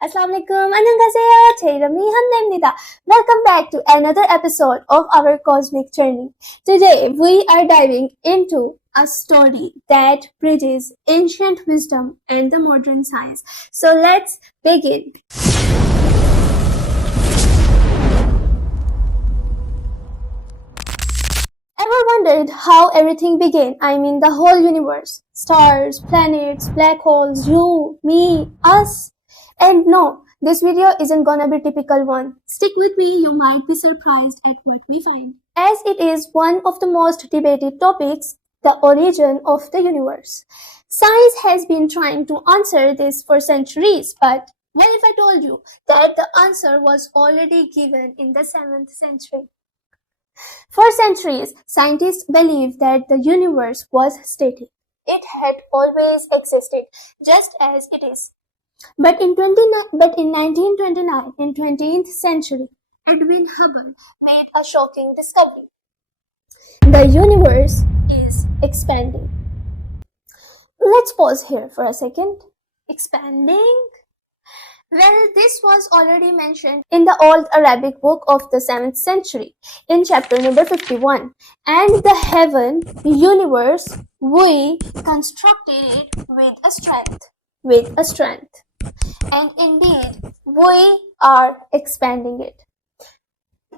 Assalamualaikum, annyeonghaseyo, 제 이름이 한나입니다. Welcome back to another episode of our cosmic journey. Today we are diving into a story that bridges ancient wisdom and the modern science. So let's begin. Ever wondered how everything began? I mean the whole universe. Stars, planets, black holes, you, me, us. And no, this video isn't gonna be typical one. Stick with me, you might be surprised at what we find. As it is one of the most debated topics, the origin of the universe. Science has been trying to answer this for centuries, but what if I told you that the answer was already given in the 7th century? For centuries, scientists believed that the universe was static. It had always existed, just as it is. But in 1929, in 20th century, Edwin Hubble made a shocking discovery. The universe is expanding. Let's pause here for a second. Expanding? Well, this was already mentioned in the old Arabic book of the 7th century, in chapter number 51. And the heaven, universe, we constructed it with a strength. And indeed, we are expanding it.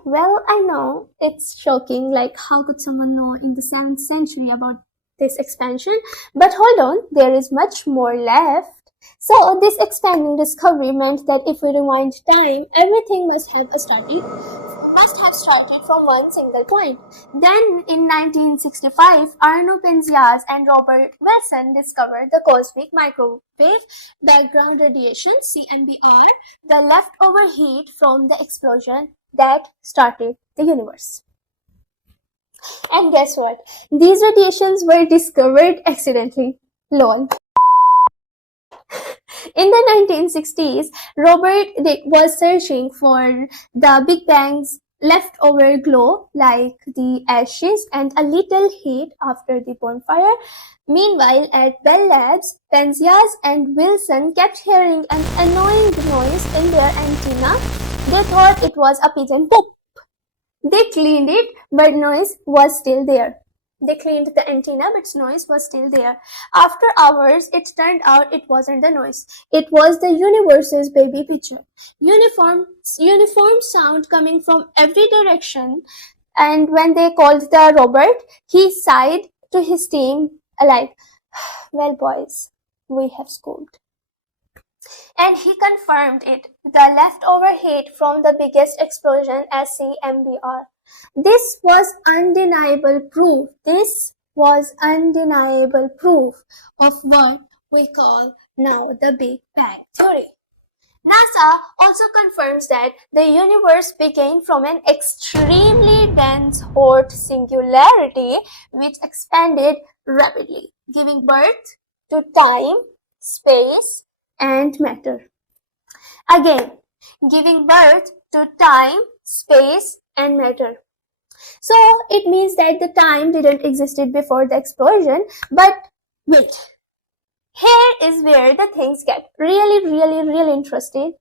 Well, I know it's shocking, like how could someone know in the 7th century about this expansion? But hold on, there is much more left. So this expanding discovery meant that if we rewind time, everything must have started from one single point. Then in 1965, Arno Penzias and Robert Wilson discovered the cosmic microwave background radiation, CMBR, the leftover heat from the explosion that started the universe. And guess what? These radiations were discovered accidentally. Lol. In the 1960s, Robert was searching for the Big Bang's leftover glow, like the ashes and a little heat after the bonfire. Meanwhile, at Bell Labs, Penzias and Wilson kept hearing an annoying noise in their antenna. They thought it was a pigeon poop. They cleaned it, but noise was still there. They cleaned the antenna, but noise was still there. After hours, it turned out it wasn't the noise. It was the universe's baby picture. Uniform sound coming from every direction. And when they called the Robert, he sighed to his team like, well, boys, we have schooled. And he confirmed it, the leftover heat from the biggest explosion as CMBR. This was undeniable proof. Of what we call now the Big Bang Theory. NASA also confirms that the universe began from an extremely dense hot singularity which expanded rapidly, giving birth to time, space, and matter. Again, giving birth to time, space, and matter. So it means that the time didn't existed before the explosion, but wait. Here is where the things get really interesting.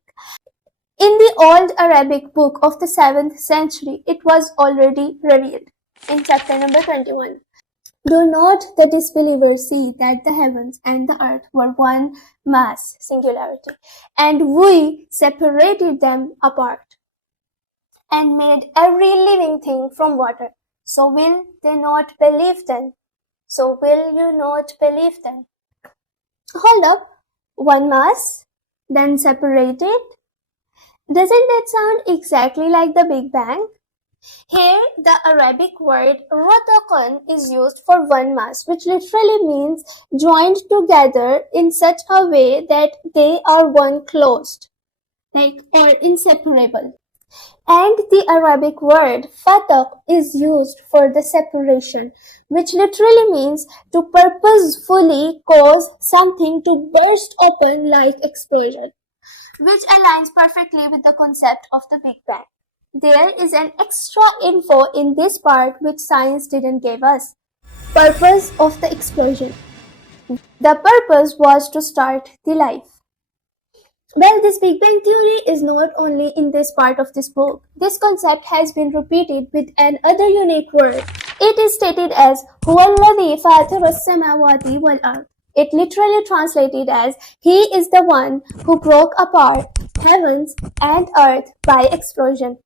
In the old Arabic book of the 7th century, it was already revealed in chapter number 21. Do not the disbelievers see that the heavens and the earth were one mass, singularity, and we separated them apart and made every living thing from water. So will they not believe then? So will you not believe then? Hold up, one mass, then separated? Doesn't that sound exactly like the Big Bang? Here, the Arabic word rotakon is used for one mass, which literally means joined together in such a way that they are one closed, or inseparable. And the Arabic word fatak is used for the separation, which literally means to purposefully cause something to burst open like explosion, which aligns perfectly with the concept of the Big Bang. There is an extra info in this part which science didn't give us. Purpose of the explosion. The purpose was to start the life. Well, this Big Bang theory is not only in this part of this book. This concept has been repeated with another unique word. It is stated as هو الذي فاطر السماوات والأرض. It literally translated as He is the one who broke apart heavens and earth by explosion.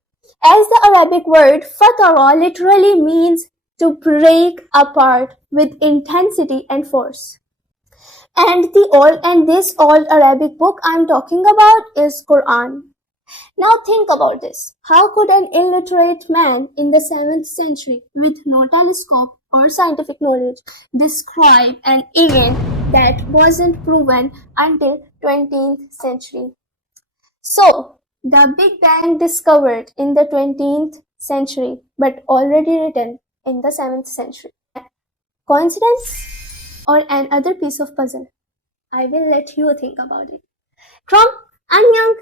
As the Arabic word fatara literally means to break apart with intensity and force. And this old Arabic book I'm talking about is Quran. Now think about this. How could an illiterate man in the 7th century with no telescope or scientific knowledge describe an event that wasn't proven until 20th century? So, the Big Bang discovered in the 20th century but already written in the 7th century. Coincidence or another piece of puzzle? I will let you think about it. From Anyang